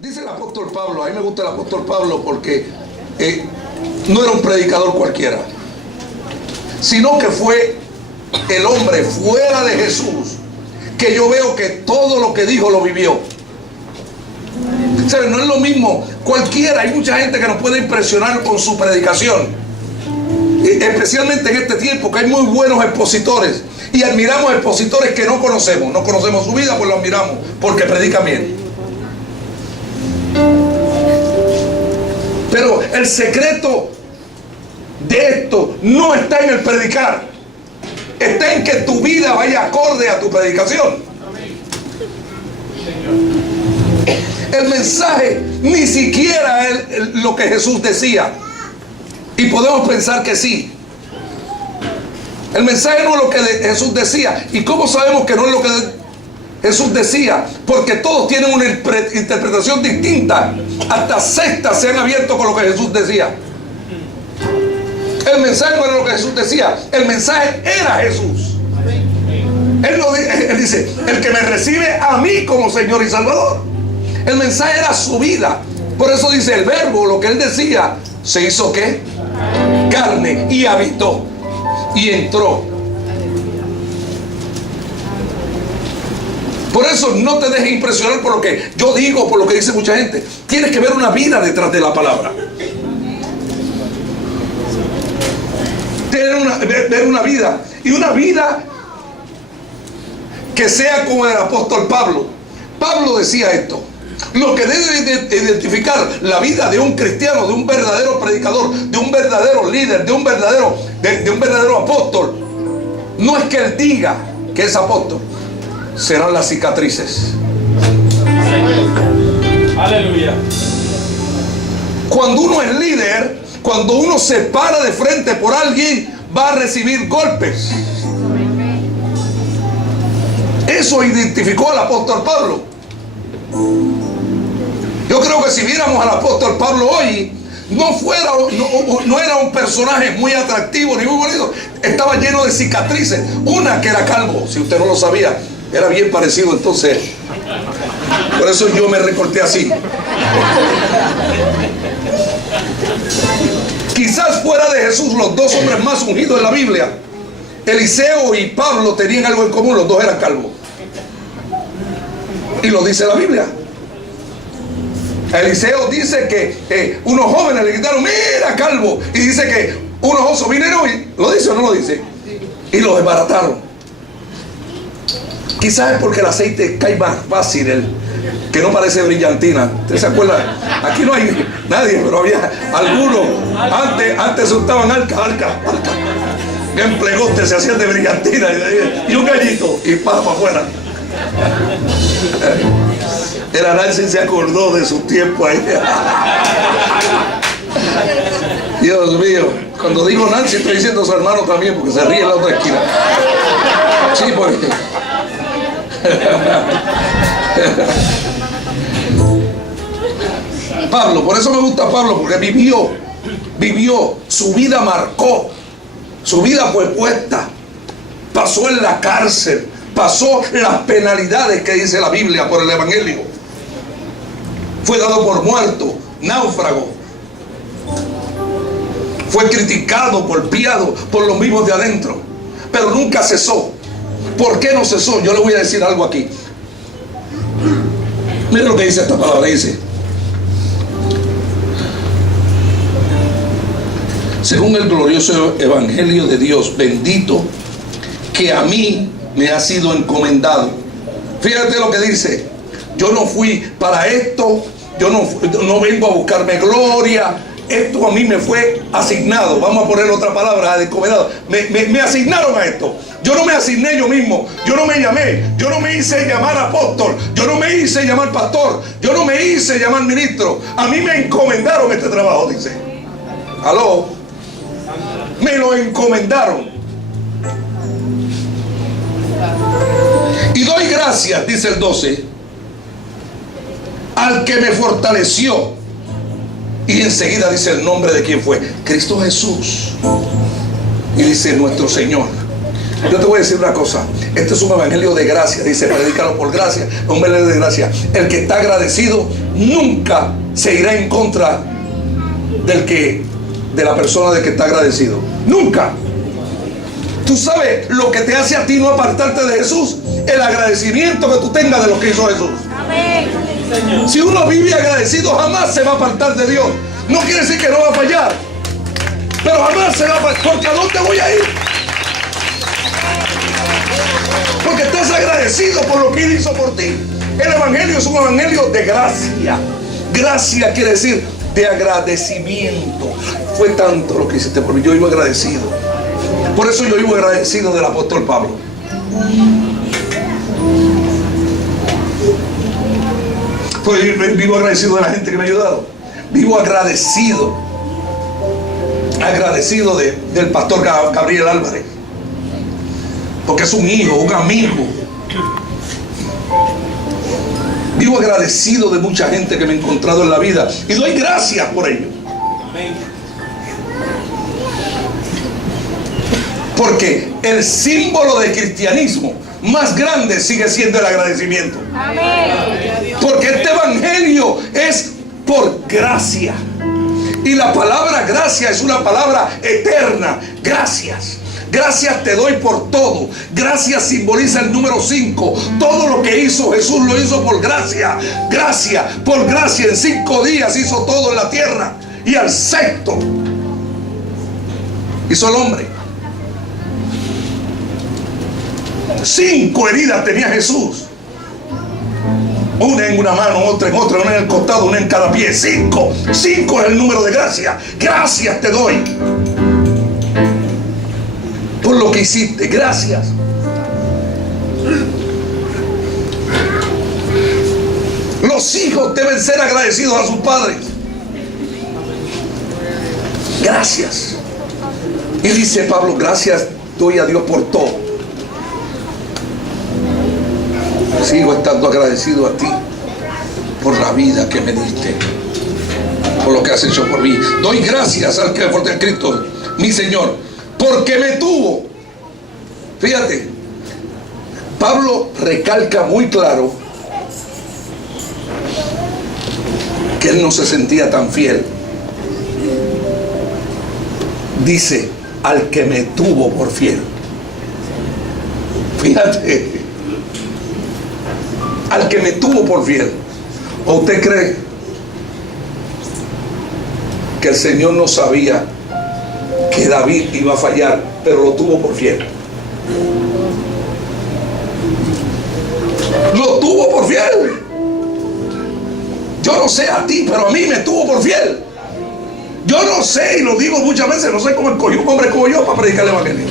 Dice el apóstol Pablo, a mí me gusta el apóstol Pablo porque no era un predicador cualquiera, sino que fue el hombre fuera de Jesús, que yo veo que todo lo que dijo lo vivió. ¿Saben? No es lo mismo cualquiera. Hay mucha gente que nos puede impresionar con su predicación, especialmente en este tiempo que hay muy buenos expositores, y admiramos expositores que no conocemos su vida, pues lo admiramos porque predican bien. Pero el secreto de esto no está en el predicar, está en que tu vida vaya acorde a tu predicación. El mensaje ni siquiera es lo que Jesús decía, y podemos pensar que sí. El mensaje no es lo que Jesús decía. ¿Y cómo sabemos que no es lo que Jesús decía? Porque todos tienen una interpretación distinta. Hasta sectas se han abierto con lo que Jesús decía. El mensaje no era lo que Jesús decía, el mensaje era Jesús. Él dice: el que me recibe a mí como Señor y Salvador. El mensaje era su vida. Por eso dice el verbo, lo que él decía, se hizo ¿qué? Carne, y habitó, y entró. Por eso no te dejes impresionar por lo que yo digo, por lo que dice mucha gente. Tienes que ver una vida detrás de la palabra. Ver una vida, y una vida que sea como el apóstol Pablo. Pablo decía esto: lo que debe identificar la vida de un cristiano, de un verdadero predicador, de un verdadero líder, de un verdadero apóstol, no es que él diga que es apóstol, serán las cicatrices. Aleluya. Cuando uno es líder, cuando uno se para de frente por alguien, va a recibir golpes. Eso identificó al apóstol Pablo. Yo creo que si viéramos al apóstol Pablo hoy, no era un personaje muy atractivo ni muy bonito. Estaba lleno de cicatrices. Una, que era calvo, si usted no lo sabía, era bien parecido, entonces por eso yo me recorté así. Quizás fuera de Jesús, los dos hombres más ungidos en la Biblia, Eliseo y Pablo, tenían algo en común: los dos eran calvos. Y lo dice la Biblia. Eliseo dice que unos jóvenes le gritaron: mira, calvo. Y dice que unos osos vinieron, y ¿lo dice o no lo dice? Y los desbarataron. Quizás es porque el aceite cae más fácil, que no parece brillantina. ¿Usted se acuerda? Aquí no hay nadie, pero había algunos. Antes se untaban alca. En plegote se hacían de brillantina y un gallito y para afuera. El Aranzi se acordó de su tiempo ahí. Dios mío. Cuando digo Nancy, estoy diciendo a su hermano también, porque se ríe en la otra esquina. Sí, porque Pablo, por eso me gusta Pablo, porque vivió, su vida marcó, su vida fue puesta, pasó en la cárcel, pasó las penalidades que dice la Biblia por el evangelio, fue dado por muerto, náufrago, fue criticado, golpeado por los mismos de adentro, pero nunca cesó. ¿Por qué no cesó? Yo le voy a decir algo aquí. Mira lo que dice esta palabra. Dice: según el glorioso evangelio de Dios bendito, que a mí me ha sido encomendado. Fíjate lo que dice: yo no fui para esto, yo no vengo a buscarme gloria, esto a mí me fue asignado. Vamos a poner otra palabra, encomendado. Me asignaron a esto. Yo no me asigné yo mismo, yo no me llamé, yo no me hice llamar apóstol, yo no me hice llamar pastor, yo no me hice llamar ministro. A mí me encomendaron este trabajo, dice. ¿Aló? Me lo encomendaron. Y doy gracias, dice el 12, al que me fortaleció. Y enseguida dice el nombre de quién fue: Cristo Jesús. Y dice: nuestro Señor. Yo te voy a decir una cosa: este es un evangelio de gracia. Dice: predícalo por gracia, un evangelio de gracia. El que está agradecido nunca se irá en contra de la persona de que está agradecido. Nunca. Tú sabes lo que te hace a ti no apartarte de Jesús, el agradecimiento que tú tengas de lo que hizo Jesús. Amén. Si uno vive agradecido, jamás se va a apartar de Dios. No quiere decir que no va a fallar, pero jamás se va a apartar. Porque ¿a dónde voy a ir? Porque estás agradecido por lo que Él hizo por ti. El evangelio es un evangelio de gracia. Gracia quiere decir de agradecimiento. Fue tanto lo que hiciste por mí, yo vivo agradecido. Por eso yo vivo agradecido del apóstol Pablo. Pues vivo agradecido de la gente que me ha ayudado. Vivo agradecido del pastor Gabriel Álvarez, porque es un hijo, un amigo. Vivo agradecido de mucha gente que me he encontrado en la vida y doy gracias por ello. Porque el símbolo del cristianismo más grande sigue siendo el agradecimiento. Amén. Porque este evangelio es por gracia. Y la palabra gracia es una palabra eterna. Gracias. Gracias te doy por todo. Gracias simboliza el número 5. Todo lo que hizo Jesús lo hizo por gracia. Gracia, por gracia. En 5 días hizo todo en la tierra. Y al sexto hizo el hombre. 5 heridas tenía Jesús. Una en una mano, otra en otra, una en el costado, una en cada pie. 5 es el número de gracia. Gracias te doy por lo que hiciste. Gracias. Los hijos deben ser agradecidos a sus padres. Gracias. Y dice Pablo, gracias doy a Dios por todo. Sigo estando agradecido a ti por la vida que me diste, por lo que has hecho por mí. Doy gracias al que por Cristo, mi Señor, porque me tuvo. Fíjate, Pablo recalca muy claro que él no se sentía tan fiel. Dice, al que me tuvo por fiel. Fíjate, al que me tuvo por fiel. ¿O usted cree que el Señor no sabía que David iba a fallar, pero lo tuvo por fiel? Lo tuvo por fiel. Yo no sé a ti, pero a mí me tuvo por fiel. Yo no sé, y lo digo muchas veces, no sé cómo escogió un hombre como yo para predicar el evangelio,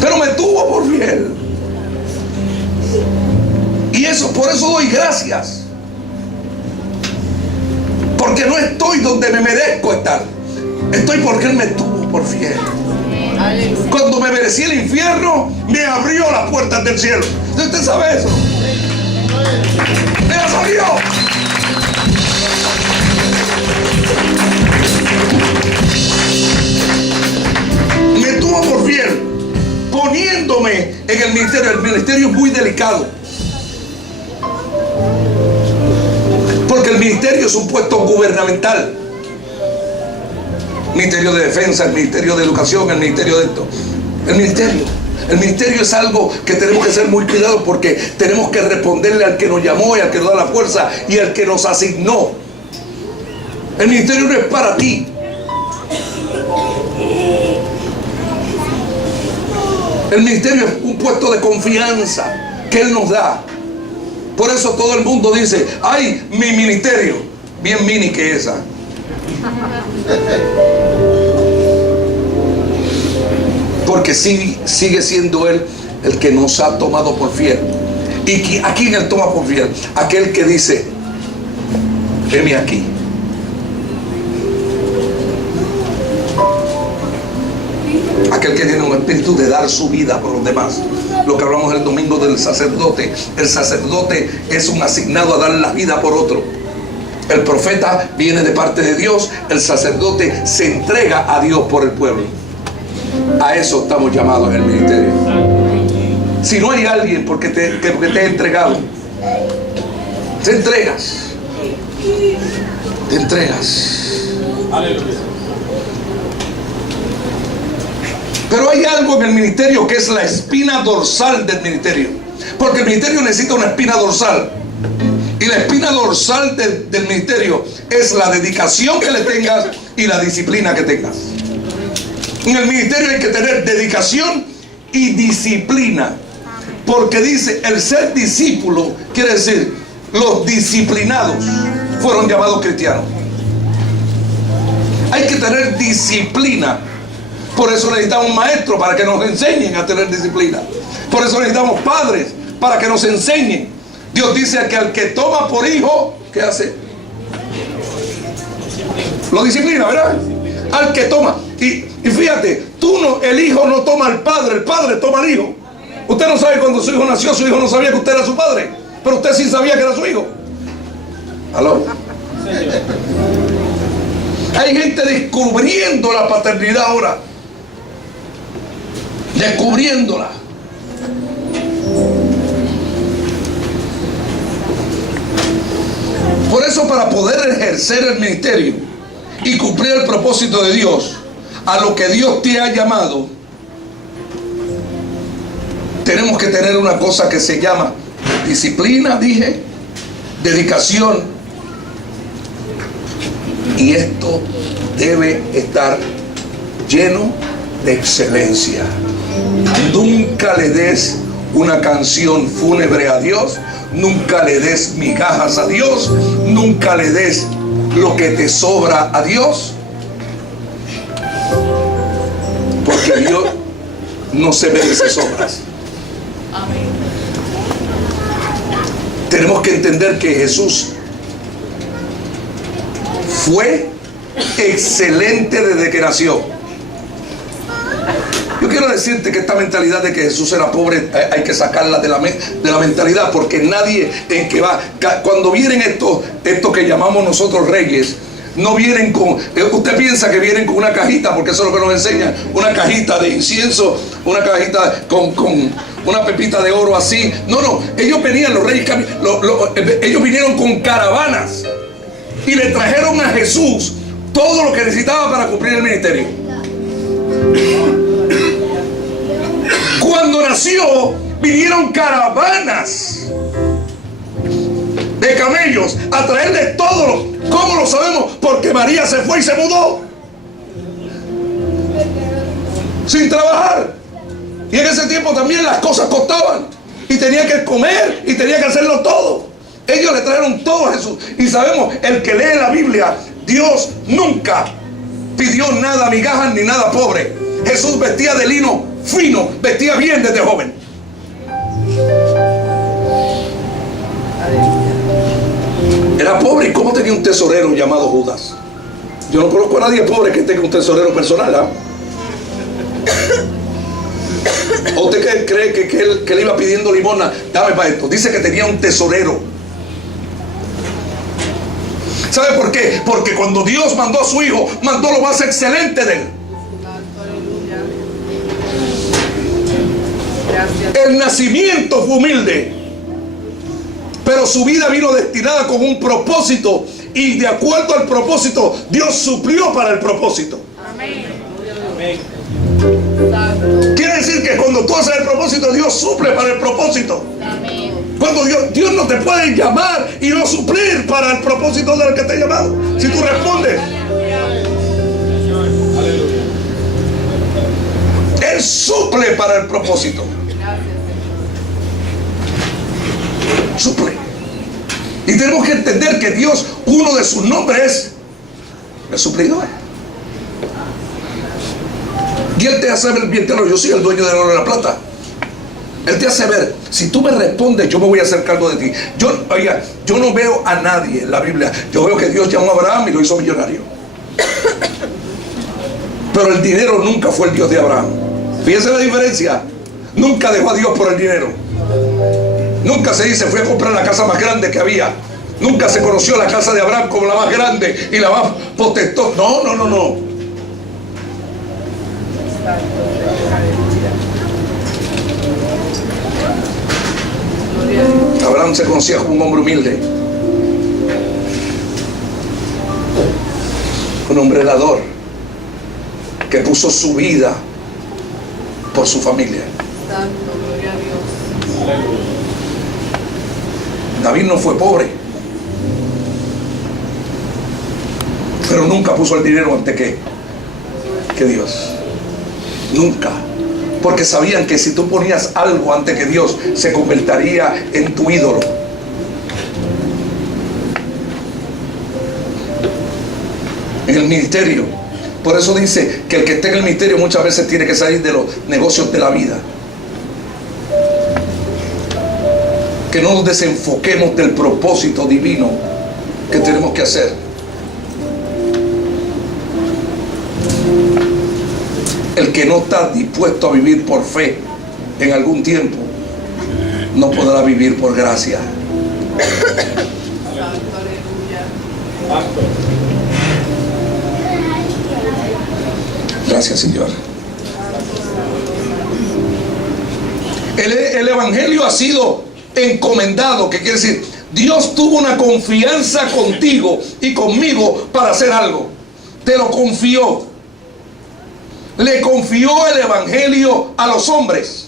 pero me tuvo por fiel. Y eso, por eso doy gracias. Porque no estoy donde me merezco estar. Estoy porque Él me tuvo por fiel. Cuando me merecí el infierno, me abrió las puertas del cielo. ¿Usted sabe eso? Me las abrió. Me tuvo por fiel, poniéndome en el ministerio. El ministerio es muy delicado, porque el ministerio es un puesto gubernamental. Ministerio de Defensa, el Ministerio de Educación, el Ministerio de esto. El ministerio es algo que tenemos que ser muy cuidados, porque tenemos que responderle al que nos llamó y al que nos da la fuerza y al que nos asignó. El ministerio no es para ti. El ministerio es un puesto de confianza que Él nos da. Por eso todo el mundo dice, ay, mi ministerio, bien mini que esa. Porque sigue siendo Él el que nos ha tomado por fiel. ¿Y a quién Él toma por fiel? Aquel que dice, heme aquí. Aquel que tiene un espíritu de dar su vida por los demás. Lo que hablamos el domingo del sacerdote. El sacerdote es un asignado a dar la vida por otro. El profeta viene de parte de Dios. El sacerdote se entrega a Dios por el pueblo. A eso estamos llamados en el ministerio. Si no hay alguien porque te he entregado, Te entregas. Te entregas. Pero hay algo en el ministerio que es la espina dorsal del ministerio. Porque el ministerio necesita una espina dorsal. Y la espina dorsal del ministerio es la dedicación que le tengas y la disciplina que tengas. En el ministerio hay que tener dedicación y disciplina. Porque dice, el ser discípulo quiere decir, los disciplinados fueron llamados cristianos. Hay que tener disciplina. Por eso necesitamos maestros para que nos enseñen a tener disciplina. Por eso necesitamos padres para que nos enseñen. Dios dice que al que toma por hijo, ¿qué hace? Lo disciplina, ¿verdad? Al que toma. Y fíjate, el hijo no toma al padre, el padre toma al hijo. Usted no sabe cuando su hijo nació, su hijo no sabía que usted era su padre, pero usted sí sabía que era su hijo. ¿Aló? Hay gente descubriendo la paternidad ahora. Descubriéndola. Por eso, para poder ejercer el ministerio y cumplir el propósito de Dios, a lo que Dios te ha llamado, tenemos que tener una cosa que se llama disciplina, dije, dedicación, y esto debe estar lleno de excelencia. Nunca le des una canción fúnebre a Dios, nunca le des migajas a Dios, nunca le des lo que te sobra a Dios, porque Dios no se merece sobras. Tenemos que entender que Jesús fue excelente desde que nació. Yo quiero decirte que esta mentalidad de que Jesús era pobre hay que sacarla de la mentalidad, porque nadie en que va, cuando vienen estos que llamamos nosotros reyes, no vienen con, usted piensa que vienen con una cajita, porque eso es lo que nos enseñan, una cajita de incienso, una cajita con una pepita de oro así. No, ellos venían, los reyes, ellos vinieron con caravanas y le trajeron a Jesús todo lo que necesitaba para cumplir el ministerio. Cuando nació, vinieron caravanas de camellos a traerle todo. ¿Cómo lo sabemos? Porque María se fue y se mudó sin trabajar. Y en ese tiempo también las cosas costaban, y tenía que comer y tenía que hacerlo todo. Ellos le trajeron todo a Jesús. Y sabemos, el que lee la Biblia, Dios nunca pidió nada migajas ni nada pobre. Jesús vestía de lino fino, vestía bien desde joven. Era pobre. ¿Y cómo tenía un tesorero llamado Judas? Yo no conozco a nadie pobre que tenga un tesorero personal, ¿ah? ¿O usted cree que le iba pidiendo limosna? Dame para esto. Dice que tenía un tesorero. ¿Sabe por qué? Porque cuando Dios mandó a su hijo, mandó lo más excelente de él. El nacimiento fue humilde, pero su vida vino destinada con un propósito, y de acuerdo al propósito, Dios suplió para el propósito. Amén. Quiere decir que cuando tú haces el propósito, Dios suple para el propósito. Amén. Cuando Dios no te puede llamar y no suplir para el propósito del que te ha llamado, si tú respondes. Él suple para el propósito. Suple. Y tenemos que entender que Dios, uno de sus nombres es el suplidor. Y Él te hace ver bien claro: yo soy el dueño del oro y la plata. Él te hace ver, si tú me respondes, yo me voy a hacer cargo de ti. Yo no veo a nadie en la Biblia. Yo veo que Dios llamó a Abraham y lo hizo millonario. Pero el dinero nunca fue el Dios de Abraham. Fíjense la diferencia. Nunca dejó a Dios por el dinero. Nunca se dice fue a comprar la casa más grande que había. Nunca se conoció la casa de Abraham como la más grande y la más potestó. No. Abraham se conocía como un hombre humilde, un hombre dador, que puso su vida por su familia. Santo, gloria a Dios. David no fue pobre, pero nunca puso el dinero ante que Dios. Nunca. Porque sabían que si tú ponías algo ante que Dios, se convertiría en tu ídolo. En el ministerio, por eso dice que el que esté en el ministerio muchas veces tiene que salir de los negocios de la vida. Que no nos desenfoquemos del propósito divino que tenemos que hacer. El que no está dispuesto a vivir por fe en algún tiempo, no podrá vivir por gracia. Santo, aleluya. Gracias, Señor. El evangelio ha sido encomendado, que quiere decir, Dios tuvo una confianza contigo y conmigo para hacer algo. Te lo confió. Le confió el evangelio a los hombres.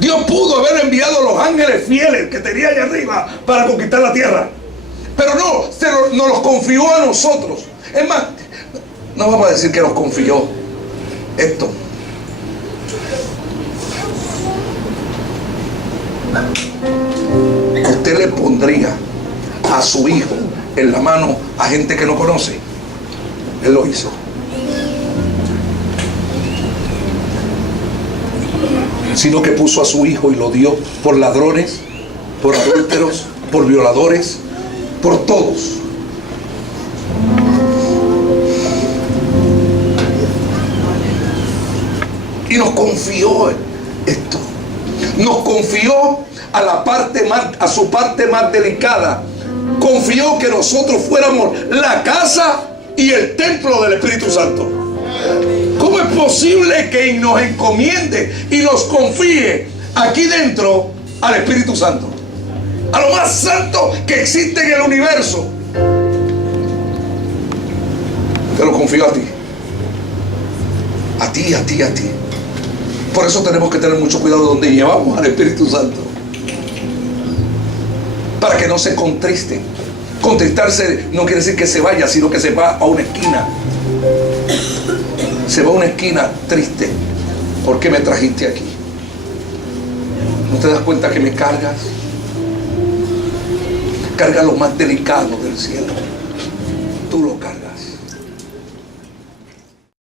Dios pudo haber enviado a los ángeles fieles que tenía allá arriba para conquistar la tierra, pero no, nos los confió a nosotros. Es más, no vamos a decir que nos confió esto. Usted le pondría a su hijo en la mano a gente que no conoce. Él lo hizo. Sino que puso a su hijo y lo dio por ladrones, por adúlteros, por violadores, por todos. Y nos confió esto. Nos confió a su parte más delicada. Confió que nosotros fuéramos la casa y el templo del Espíritu Santo. ¿Cómo es posible que nos encomiende y nos confíe aquí dentro al Espíritu Santo? A lo más santo que existe en el universo. Te lo confío a ti. A ti, a ti, a ti. Por eso tenemos que tener mucho cuidado donde llevamos al Espíritu Santo. Para que no se contriste. Contristarse no quiere decir que se vaya, sino que se va a una esquina. Se va a una esquina triste. ¿Por qué me trajiste aquí? ¿No te das cuenta que me cargas? Carga lo más delicado del cielo. Tú lo cargas.